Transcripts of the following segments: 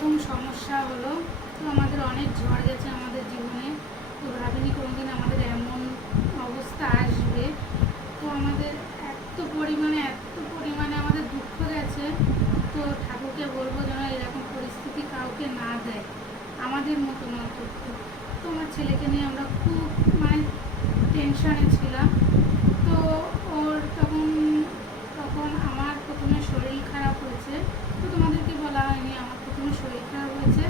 প্রথম সমস্যা হলো, তো আমাদের অনেক ঝড় গেছে আমাদের জীবনে। তো ভাবিনি কোনোদিন আমাদের এমন অবস্থা আসবে। তো আমাদের এত পরিমাণে এত পরিমাণে আমাদের দুঃখ গেছে। তো ঠাকুরকে বলব যেন এরকম পরিস্থিতি কাউকে না দেয়। আমাদের মতো অন্তত তো আমার ছেলেকে নিয়ে আমরা খুব মানে টেনশানে ছিলাম। তো ওর তখন তখন আমার প্রথমে শরীর খারাপ হয়েছে। তো তোমাদেরকে বলা হয়নি প্রথমে শরীর খারাপ হয়েছে।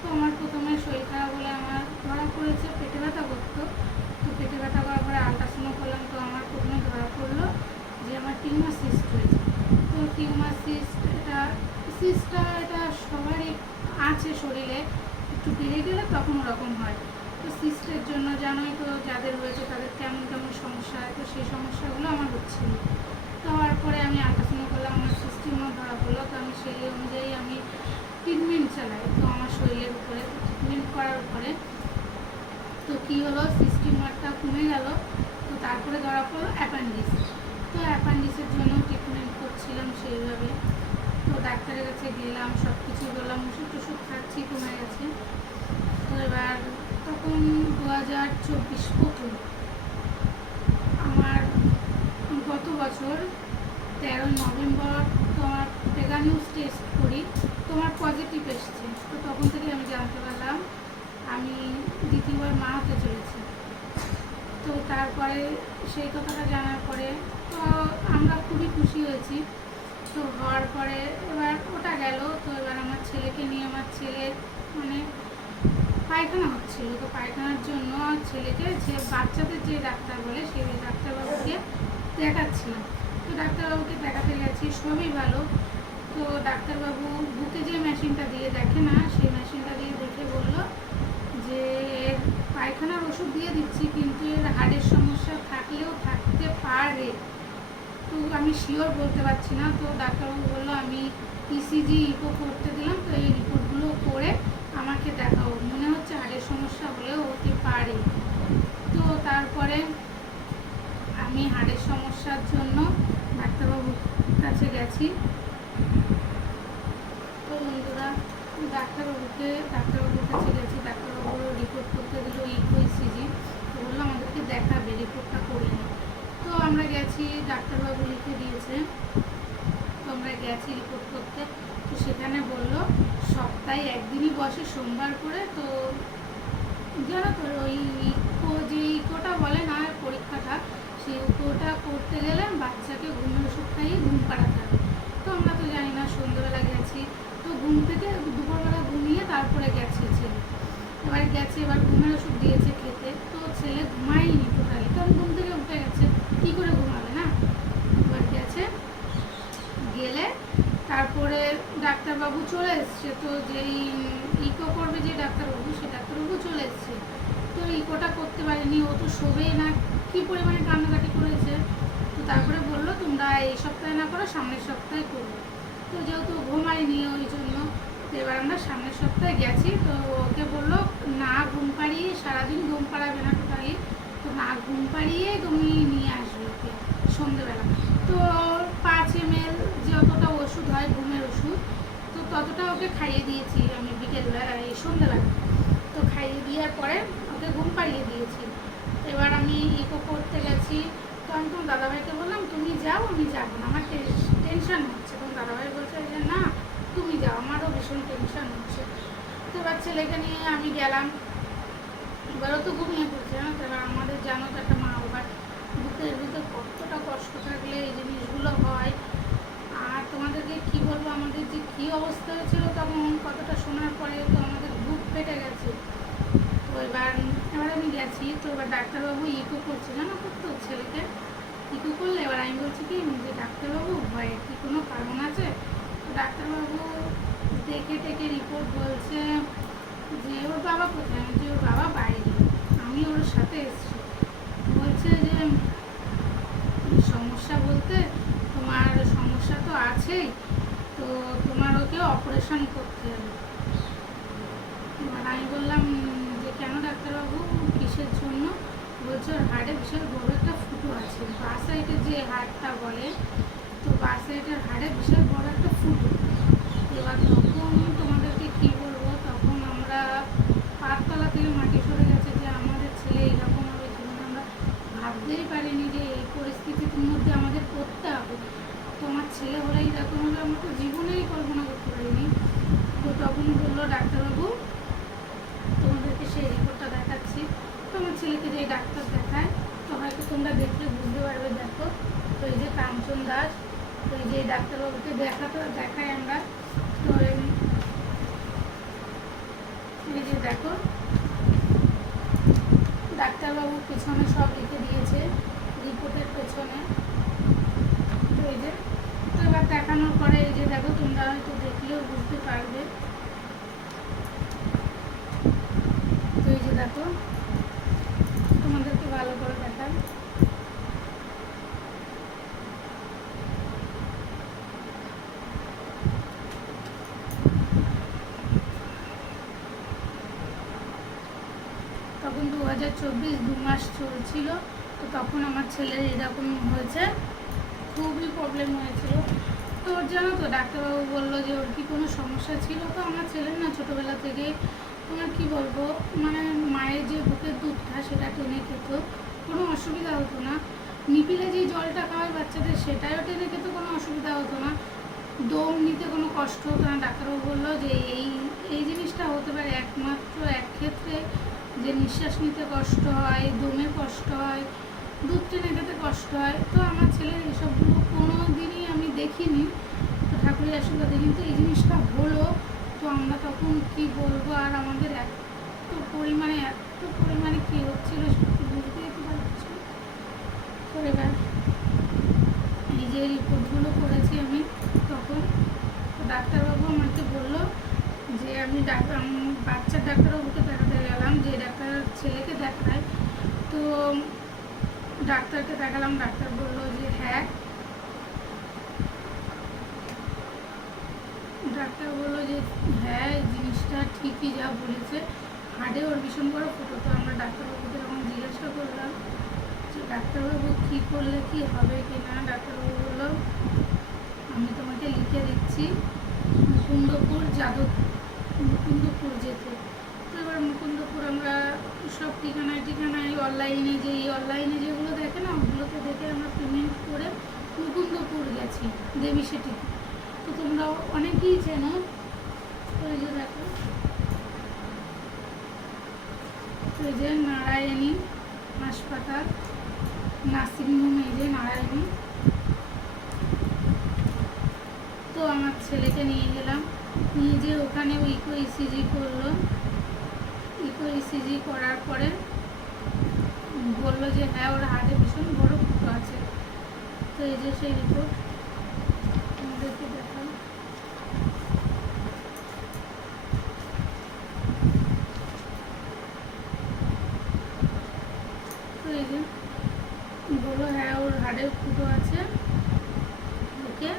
তো আমার প্রথমে শরীর খারাপ হলে আমার ধরা পড়েছে, পেটে ব্যথা করতো। তো পেটে ব্যথা করার পরে আলট্রাসাউন্ড করলাম, তো আমার প্রথমে ধরা পড়ল যে আমার টিউমার সিস্ট হয়েছে। তো টিউমার সিস্ট, এটা সিস্টটা এটা সবারই আছে শরীরে, একটু বেড়ে গেলে তখন ওরকম হয়। তো সিস্টের জন্য জানোই তো যাদের হয়েছে তাদের কেমন কেমন সমস্যা হয়, তো সেই সমস্যাগুলো আমার হচ্ছিল তো হওয়ার পরে আমি আল্ট্রাসাউন্ড করলাম আমার সিস্টেমও ধরা পড়ল তো আমি সেই অনুযায়ী আমি ট্রিটমেন্ট চালাই তো আমার শরীরের উপরে ট্রিটমেন্ট করার পরে তো কী হলো সিস্টেমারটা কমে গেল তো তারপরে ধরা পড়ল অ্যাপেন্ডিক্স তো অ্যাপেন্ডিক্সের জন্য ট্রিটমেন্ট করছিলাম সেইভাবে তো ডাক্তারের কাছে গেলাম সব কিছু বললাম ওষুধ টষুধ খাচ্ছি কমে গেছে। তো এবার তখন দু হাজার চব্বিশ প্রথম আমার গত বছর তেরোই নভেম্বর তোমার পেগানিউস টেস্ট করি, তোমার পজিটিভ এসছে। তো তখন থেকে আমি জানতে পারলাম, আমি দ্বিতীয়বার মা হতে চলেছি। তো তারপরে সেই কথাটা জানার পরে তো আমরা খুবই খুশি হয়েছি। তো হওয়ার পরে এবার ওটা গেল। তো এবার আমার ছেলেকে নিয়ে আমার ছেলে মানে পায়খানা হচ্ছিল। তো পায়খানার জন্য ছেলেকে যে বাচ্চাদের যে ডাক্তার বলে সেই ডাক্তারবাবুকে দেখাচ্ছিলাম। তো ডাক্তারবাবুকে দেখাতে গেছি, সবই ভালো। তো ডাক্তারবাবু বুকে যে মেশিনটা দিয়ে দেখে না, সেই মেশিনটা দিয়ে দেখে বলল যে এর পায়খানার ওষুধ দিয়ে দিচ্ছি, কিন্তু এর হাড়ের সমস্যা থাকলেও থাকতে পারে। তো আমি শিওর বলতে পারছি না। তো ডাক্তারবাবু বলল, আমি ইসিজি ইকো করতে দিলাম, তো এই রিপোর্টগুলো করে আমাকে দেখাও। মনে হচ্ছে হাড়ের সমস্যা হলেও হতে পারে। তো তারপরে আমি হাড়ের সমস্যার জন্য ডাক্তারবাবুর কাছে গেছি তো বন্ধুরা ডাক্তারবাবুকে ডাক্তারবাবুর কাছে গেছি ডাক্তারবাবু রিপোর্ট করতে দিল ইকো ইসিজি তো বলল আমাদেরকে দেখাবে রিপোর্টটা করিনি তো আমরা গেছি ডাক্তারবাবু লিখে দিয়েছে তো আমরা গেছি রিপোর্ট করতে তো সেখানে বলল সপ্তাহে একদিনই বসে সোমবার করে তো জানো তো ওই ইকো যে ইকোটা বলে না পরীক্ষাটা সেই ইকোটা করতে গেলে বাচ্চাকে ঘুমের ওষুধ খাইয়ে ঘুম পাড়াতে হবে তো আমরা তো জানি না সন্ধ্যেবেলা গেছি তো ঘুম থেকে দুপুরবেলা ঘুমিয়ে তারপরে গেছে ছেলে গেছে এবার ঘুমের ওষুধ দিয়েছে খেতে, তো ছেলে ঘুমায়নি টোটালি কারণ ঘুম থেকে উঠে গেছে। কী করে ঘুমাবে না এবার গেছে, গেলে তারপরে ডাক্তারবাবু চলে এসছে, তো যেই ইকো করবে যে ডাক্তারবাবু সে ডাক্তারবাবু চলে এসছে। তো ইকোটা করতে পারেনি, ও তো শোবে না, কি পরিমাণে কান্নাকাটি করেছে? তো তারপরে বলল, তোমরা এই সপ্তাহে না করো, সামনের সপ্তাহে করবে। তো যেহেতু ঘুমায়নি ওই জন্য এবার আমরা সামনের সপ্তাহে গেছি, তো না ঘুম পাড়িয়ে সারাদিন ঘুম পাড়াবে না টোটালি তো না ঘুম পাড়িয়ে তুমি নিয়ে আসবে ওকে সন্ধেবেলা। তো পাঁচ এম এল যতটা ওষুধ হয়, ঘুমের ওষুধ, তো ততটা ওকে খাইয়ে দিয়েছি আমি বিকেলবেলা, এই সন্ধেবেলা। তো খাইয়ে দেওয়ার পরে ওকে ঘুম পাড়িয়ে দিয়েছি। এবার আমি ইকো করতে গেছি। তো আমি তোমার দাদাভাইকে বললাম, তুমি যাও, আমি যাব না। আমার টেনশন হচ্ছে। তখন দাদাভাই বলছে যে, না, তুমি যাও। আমারও ভীষণ টেনশন হচ্ছে। তো এবার ছেলেকে নিয়ে আমি গেলাম। এবারও তো ঘুমিয়ে পড়ছে না তো? এবার আমাদের জানো তো একটা মা বাবার বুকের ভিতরে কতটা কষ্ট থাকলে এই জিনিসগুলো হয়। আর তোমাদেরকে কি বলব, আমাদের যে কী অবস্থা হয়েছিল তখন কতটা শোনার পরে তো আমাদের বুক ফেটে গেছে। তো এবার এবার আমি গেছি, তো এবার ডাক্তারবাবু ইকো করছে, জানো করতো ছেলেকে? ইকো করলে এবার আমি বলছি কি, যে ডাক্তারবাবু, ভয়ে কি কোনো কারণ আছে? তো ডাক্তারবাবু দেখে টেকে রিপোর্ট বলছে যে ওর বাবা কোথায়? যে ওর বাবা বাইরে। আমি ওর সাথে এসেছি। বলছে যে, সমস্যা বলতে তোমার সমস্যা তো আছেই, তো তোমার ওকে অপারেশন করতে হবে। এবার আমি বললাম, যে কেন ডাক্তারবাবু, কিসের জন্য? বলছে ওর হার্টে বিশাল বড় একটা ফুটো আছে। বা সাইডের যে হাড়টা বলে, তো বা সাইডের হাড়ে বিশাল বড় একটা ফুটো। এবার তখন তোমাদেরকে কি বলব, তখন আমরা পাততলা থেকে মাটি সরে গেছে যে আমাদের ছেলে এইরকম হবে জীবনে আমরা ভাবতেই পারিনি যে এই পরিস্থিতির মধ্যে আমাদের পড়তে ছেলে হলে এরকম হলে আমরা তো জীবনেই কল্পনা করতে পারিনি। তো তখন বলল ডাক্তারবাবু, তোমাদেরকে সেই রিপোর্টটা দেখাচ্ছি। তো আমার ছেলেকে যে ডাক্তার দেখায়, তো হয়তো তোমরা দেখলে বুঝতে পারবে, দেখো। তো এই যে কাঞ্চন দাস, তো এই যে ডাক্তারবাবুকে দেখাতে দেখাই আমরা তো এই এই যে দেখো। ডাক্তারবাবুর পেছনে সব লিখে দিয়েছে, রিপোর্টের পেছনে। তো এই যে, তো এবার দেখানোর পরে এই যে দেখো, তোমরা হয়তো দেখলেও বুঝতে পারবে তো এই যে দেখো তোমাদেরকে ভালো করে দেখাই তখন দু চব্বিশ দু মাস চলছিল, তো তখন আমার ছেলের এরকম হয়েছে, খুবই প্রবলেম হয়েছিল। তো ওর জানো তো ডাক্তারবাবু বলল যে ওর কি কোনো সমস্যা ছিল? তো আমার ছেলের না ছোটোবেলা থেকে, তোমার কি বলব মানে মায়ের যে বুকের দুধটা সেটা টেনে খেত, কোনো অসুবিধা হতো না। নিপিলে যে জলটা খাওয়ায় বাচ্চাদের সেটাও টেনে খেতে কোনো অসুবিধা হতো না। দম নিতে কোনো কষ্ট হতো না। ডাক্তারবাবু বলল যে এই এই জিনিসটা হতে পারে একমাত্র এক ক্ষেত্রে যে নিঃশ্বাস নিতে কষ্ট হয়, দমে কষ্ট হয়, দুধ টেনে খেতে কষ্ট হয়। তো আমার ছেলের এসবগুলো কোনো দিনই আমি দেখিনি। তো ঠাকুরের আশীর্বাদে কিন্তু এই জিনিসটা হলো, তো আমরা তখন কি বলব? আর আমাদের এত পরিমাণে এত পরিমাণে কী হচ্ছিল সত্যি বুঝতেই তো পারছি তো এবার এই যে রিপোর্টগুলো করেছি আমি তখন ডাক্তারবাবু আমাকে বলল যে আমি ডাক্তার বাচ্চার ডাক্তারবাবুকে দেখাতে গেলাম যে ডাক্তার ছেলেকে দেখায় তো ডাক্তারকে দেখালাম, ডাক্তার বলল যে হ্যাঁ। ডাক্তার বলল যে হ্যাঁ জিনিসটা ঠিকই যা বলেছে। হাড়ে ওর ভীষণ বড় ফুটো তো আমরা ডাক্তারবাবুকে যখন জিজ্ঞাসা করলাম যে, ডাক্তারবাবু, কী করলে, কি হবে কি না ডাক্তারবাবু বলল, আমি তোমাকে লিখে দিচ্ছি, মুকুন্দপুর যাদব, মুকুন্দপুর যেতে। মুকুন্দপুর আমরা সব ঠিকানায় ঠিকানায় অনলাইনে যে অনলাইনে যেগুলো দেখে না, ওগুলোতে দেখে আমরা পেমেন্ট করে মুকুন্দপুর গেছি, দেবী সেটি তো তোমরা অনেকেই চেনো, ওই যে দেখো। এই যে নারায়ণী হাসপাতাল নার্সিংহোম এই যে নারায়ণী। তো আমার ছেলেকে নিয়ে গেলাম, নিয়ে যে ওখানে ইকো ইসিজি করল। ইকো ইসিজি করার পরে বলল যে হ্যাঁ ওর হার্টে ভীষণ বড় ফুটো আছে। তো এই যে সেই রিপোর্ট আমাদেরকে দেখান তো এই যে বলল হ্যাঁ ওর হাড়ে ফুটো আছে ওকে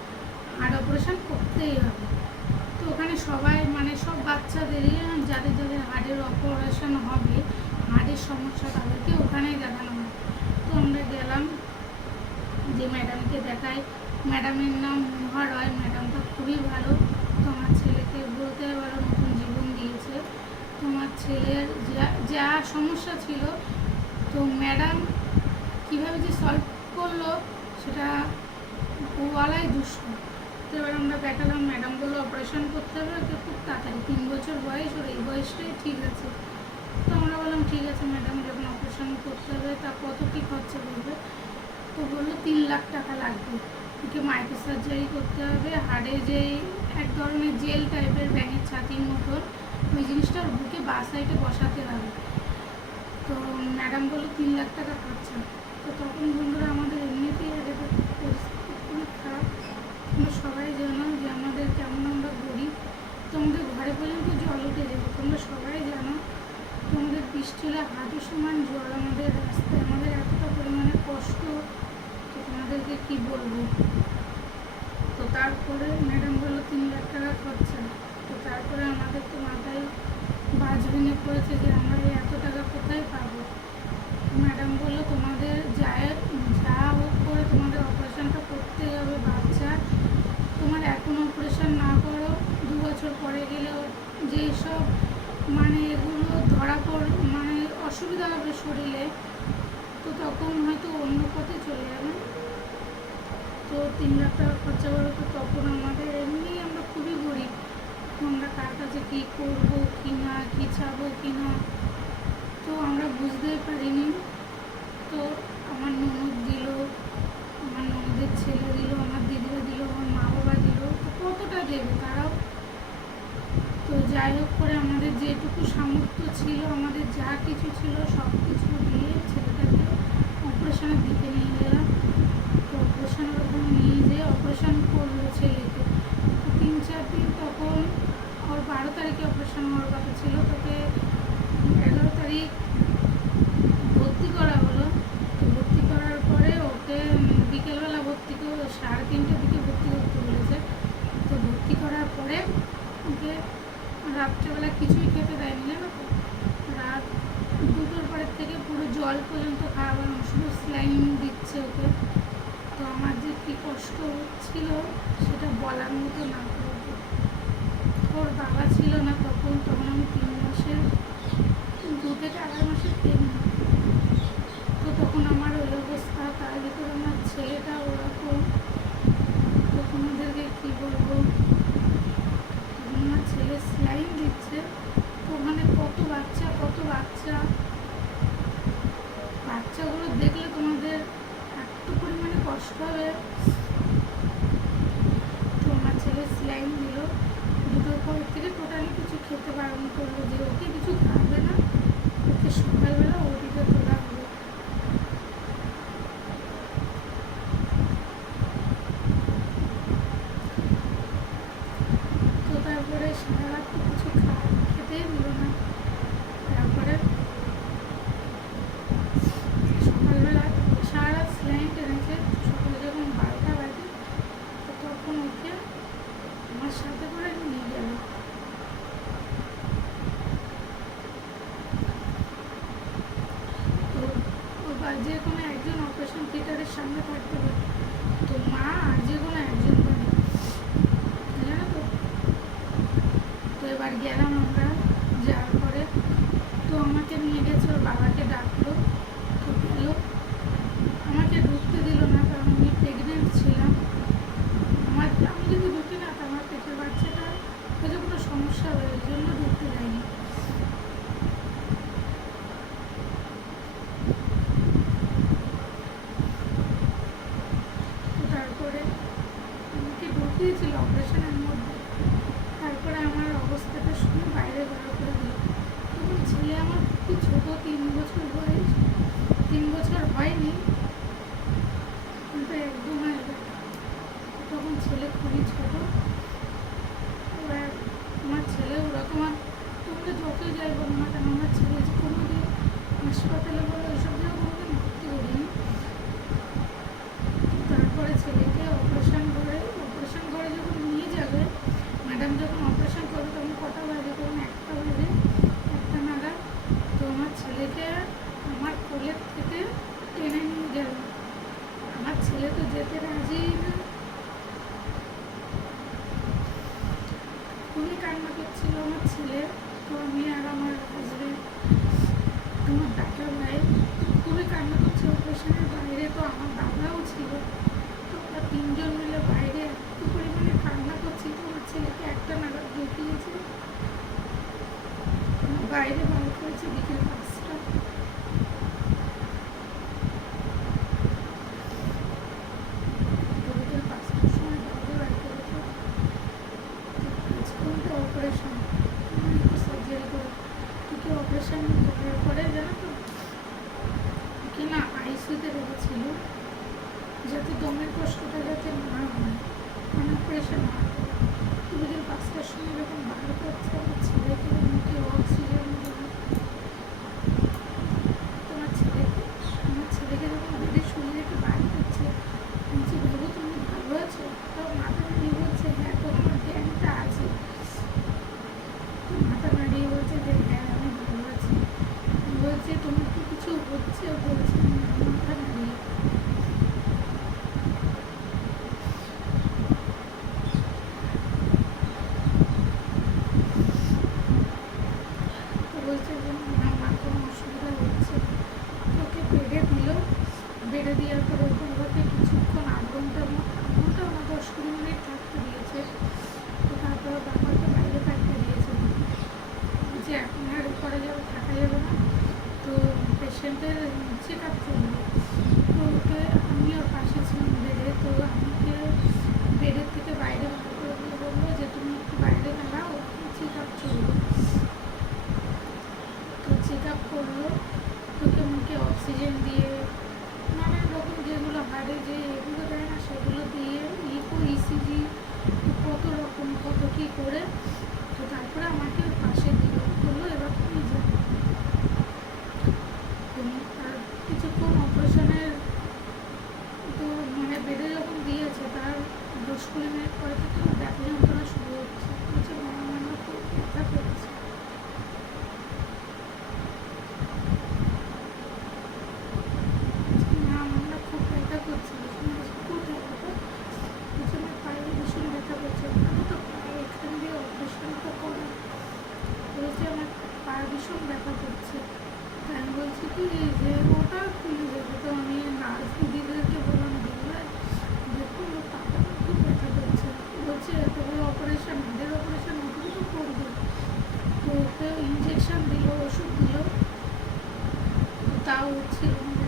হার্ট অপারেশন করতেই হবে তো ওখানে সবাই মানে সব বাচ্চাদেরই যাদের যাদের হার্টের অপারেশন হবে হার্টের সমস্যা তাদেরকে ওখানেই দেখানো হয় তো আমরা গেলাম যে ম্যাডামকে দেখাই ম্যাডামের নাম মহা রয় ম্যাডামটা খুবই ভালো তো আমার ছেলেকে বলতে পারো নতুন জীবন দিয়েছে তোমার ছেলের যা যা সমস্যা ছিল। তো ম্যাডাম কীভাবে যে সলভ করল সেটা ওয়ালাই দুষ্ক তো এবার আমরা দেখালাম, ম্যাডাম বলল অপারেশন করতে হবে ওকে খুব তাড়াতাড়ি। তিন বছর বয়স, ওর এই বয়সটাই ঠিক আছে। তো আমরা বললাম, ঠিক আছে ম্যাডাম, যখন অপারেশন করতে হবে, তা কত কী খরচা পড়বে? তো বলল, তিন লাখ টাকা লাগবে। ওকে মাইক্রো সার্জারি করতে হবে হাড়ে যে এক ধরনের জেল টাইপের ব্যাঙের ছাতির মতন, ওই জিনিসটা ওর বুকে বা সাইডে বসাতে হবে। তো ম্যাডাম বলল তিন লাখ টাকা খরচা। তো তখন বন্ধুরা আমাদের এমনিতেই আগে তো পরিস্থিতি খুবই খারাপ তোমরা সবাই জানো যে আমাদের কেমন আমরা গরিব তো আমাদের ঘরে পর্যন্ত জল উঠে যাবে তোমরা সবাই জানো তোমাদের বৃষ্টি হলে হাঁটু সমান জল আমাদের রাস্তায় আমাদের এতটা পরিমাণে কষ্ট তো তোমাদেরকে কি বলব তো তারপরে ম্যাডাম বলল তিন লাখ টাকা খরচা তো তারপরে আমাদের তো মাথায় বাজ ভেঙে পড়েছে যে আমরা এই এত টাকা কোথায় পাবো ম্যাডাম বলল তোমাদের যায় যা হোক করে তোমাদের অপারেশনটা করতেই হবে বাচ্চা তোমার এখন অপারেশন না করো দু পরে গেলেও যেই সব মানে এগুলো ধরা পড় মানে অসুবিধা হবে শরীরে, তো তখন হয়তো অন্য পথে চলে যাবে। তো তিন লাখ টাকা খরচা করো তো তখন আমাদের, এমনি আমরা খুবই গরিব। আমরা কার কাছে কী করব, কি না, কী চাবো, কি না? তো আমরা বুঝতেই পারিনি। তো আমার ননদ দিল, আমার ননদের ছেলে দিল, আমার দিদিরা দিল, আমার মা বাবা দিল, তো কতটা দেবে? তারাও তো যাই হোক করে আমাদের যেটুকু সামর্থ্য ছিল, আমাদের যা কিছু ছিল সব কিছু দিয়ে ছেলেটাকে অপারেশনের দিকে নিয়ে গেলাম। তো অপারেশনের ওখানে নিয়ে যেয়ে অপারেশন করল ছেলেকে। তো তিন চার দিন তখন, ওর বারো তারিখে অপারেশন হওয়ার কথা ছিল তোকে এগারো তারিখ ভর্তি করা হলো তো ভর্তি করার পরে ওকে উম, বিকেলবেলা ভর্তি করে সাড়ে তিনটের দিকে ভর্তি করতে বলেছে তো ভর্তি করার পরে ওকে রাত্রেবেলা কিছুই খেতে দেয়নি জানো তো রাত দুটোর পরের থেকে পুরো জল পর্যন্ত খাওয়াবে না শুধু স্লাইন দিচ্ছে ওকে তো আমার যে কী কষ্ট হচ্ছিল, সেটা বলার মতো না ওর বাবা ছিল না তখন তখন আমি তিন মাসের, দু থেকে আড়াই মাসের প্রেগনেন্ট তো তখন আমার ওই অবস্থা, তার ভিতরে আমার ছেলেটা ওরকম। তখন ওদেরকে কী বলব? আমার ছেলে স্লাইন দিচ্ছে। তো ওখানে কত বাচ্চা কত বাচ্চা? বাচ্চাগুলো দেখলে তোমাদের এত পরিমাণে কষ্ট হবে। তো স্লাইন দিল দুটোর পর থেকে টোটালি কিছু খেতে বারণ করল যে ওকে কিছু খাবে না ওকে সকালবেলা ওটিতে তোলা হবে তো তারপরে সারা রাত তো কিছু খা খেতেই দিল না তারপরে সকালবেলা সারা রাত স্লাইন টেনেছে সকালে যখন বারোটা বাজে তো তখন ওকে আমার সাথে করে নিয়ে গেল তো ও বা যে কোনো একজন অপারেশন থিয়েটারের সামনে থাকতে পারে। তো মা আর যে কোনো একজন পারে। জানো তো? তো এবার গেলাম আমরা যাওয়ার পরে। তো আমাকে নিয়ে গেছে ওর বাবাকে ডাকলো তো গেল আমাকে ঢুকতে দিল না কারণ আমি প্রেগনেন্ট ছিলাম আমার আমি যদি ঢুকি না তো আমার পেটের বাচ্চাটা হয়তো কোনো সমস্যা হবে ওই জন্য ঢুকতে দেয়নি তো তারপরে ঢুকিয়েছিল অপারেশনের মধ্যে। তারপরে আমার অবস্থাটা শুনে বাইরে বেরো করে দিল। ছেলে আমার খুব ছোটো, তিন বছর বয়স। তিন বছর হয়নি। করা যাবে, থাকা যাবে না। তো পেশেন্টের চেক আপ তো ওকে আমি ওর পাশে ছিলাম বেডে, তো আমাকে বেডের থেকে বাইরে বলল যে, তুমি একটু বাইরে দাঁড়াও চেক আপ চলবে তো চেক আপ করল তোকে আমাকে অক্সিজেন দিয়ে নানান রকম যেগুলো হাড়ে যে এগুলো দেয় না, সেগুলো দিয়ে ইকো ইসিজি কত রকম, কত কী করে। তো তারপরে আমাকে অপারেশন হাতের অপারেশন ওগুলো তো করবে তো ওকে ইঞ্জেকশন দিল ওষুধ দিল তাও হচ্ছিল না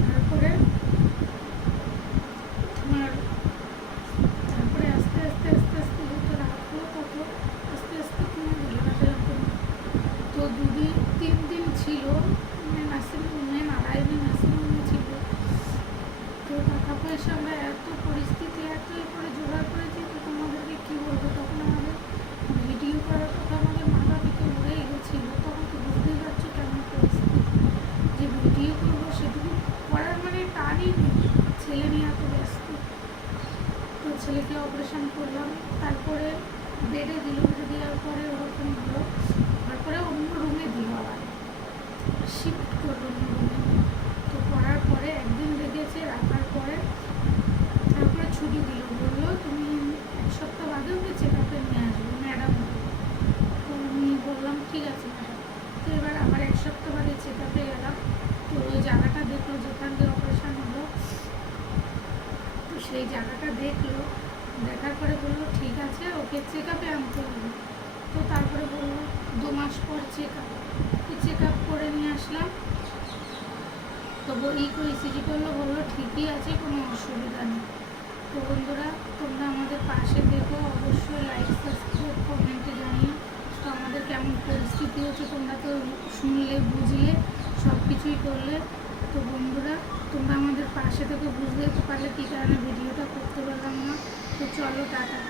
তারপরে তোমার তারপরে আস্তে আস্তে আস্তে আস্তে যত রাত হলো তত আস্তে আস্তে কমে গেল ব্যথা যন্ত্রণা তো দুদিন তিন দিন ছিল মানে নার্সিংহোমে নারায়ণী নার্সিংহোমে ছিল তো টাকা পয়সা আমরা এত পরিস্থিতি এত এ করে জোগাড় করেছি তো তোমাদেরকে কী বলব তখন আমাদের ভিডিও করার কথা আমাদের মাথা থেকে উড়েই গেছিল তখন তো বুঝতেই পারছ কেমন পরিস্থিতি যে ভিডিও করব সেটুকু করার মানে টানই নেই ছেলে নিয়ে এত ব্যস্ত তো ছেলেকে অপারেশন করলাম। তারপরে বেডে বেডে দেওয়ার পরে ওরকম হলো। তারপরে অন্য রুমে দিল আবার শিফট করল অন্য রুমে তো করার পরে একদিন লেগেছে রাখার পরে তারপরে ছুটি দিল। বলল, তুমি এক সপ্তাহ বাদে ওকে চেক আপে নিয়ে আসবে ম্যাডাম তো আমি বললাম, ঠিক আছে ম্যাডাম তো এবার আবার এক সপ্তাহ বাদে চেক আপে গেলাম। তো ওই জায়গাটা দেখল, যেখান দিয়ে অপারেশন হলো। তো সেই জায়গাটা দেখল। দেখার পরে বলল, ঠিক আছে, ওকে চেক আপে আনতে হবে। তো তারপরে বলল, দু মাস পর চেক আপ তো চেক আপ করে নিয়ে আসলাম। তো ইকো ইসিজি করল, বলল, ঠিকই আছে, কোনো অসুবিধা নেই। তো বন্ধুরা, তোমরা আমাদের পাশে দেখো অবশ্যই লাইক সাবস্ক্রাইব কমেন্টে জানিও। তো আমাদের কেমন পরিস্থিতি হচ্ছে, তোমরা তো শুনলে, বুঝলে সব কিছুই করলে। তো বন্ধুরা, তোমরা আমাদের পাশে থেকে, বুঝতে পারলে কী কারণে ভিডিওটা করতে পারলাম না। তো চলো টাটা।